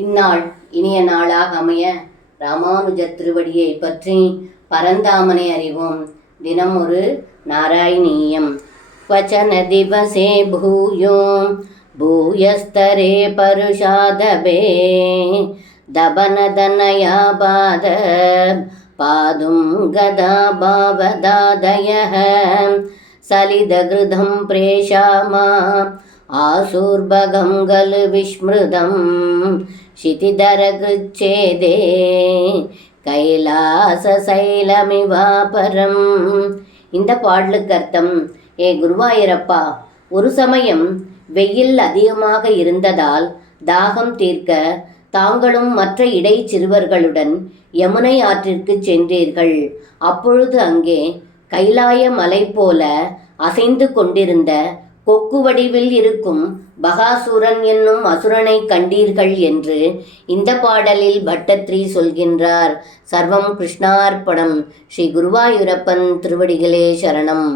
இந்நாள் இனிய நாளாக அமைய ராமானுஜர் திருவடியை பற்றி பரந்தாமனை அறிவோம். தினம் ஒரு நாராயணீயம். வச்சன திவசே பூயோ பூயஸ்தரே பருஷாதபே தபனதனயா பாத பாதும் கதா பாவதாதயः சலிதகிருதம் பிரேஷாமா ஆசூர்பகம் கலு விஸ்மிருதம் சிதிதரகிருச்சேதே கைலாச சைலமிவாபரம். இந்த பாடலுக்கு அர்த்தம்: ஏ குருவாயூரப்பா, ஒரு சமயம் வெயில் அதிகமாக இருந்ததால் தாகம் தீர்க்க தாங்களும் மற்ற இடைச்சிறுவர்களுடன் யமுனை ஆற்றிற்கு சென்றீர்கள். அப்பொழுது அங்கே கைலாய மலை போல அசைந்து கொண்டிருந்த கொக்கு வடிவில் இருக்கும் பகாசுரன் என்னும் அசுரனை கண்டீர்கள் என்று இந்த பாடலில் பட்டத்ரி சொல்கின்றார். சர்வம் கிருஷ்ணார்ப்பணம். ஸ்ரீ குருவாயூரப்பன் திருவடிகளே சரணம்.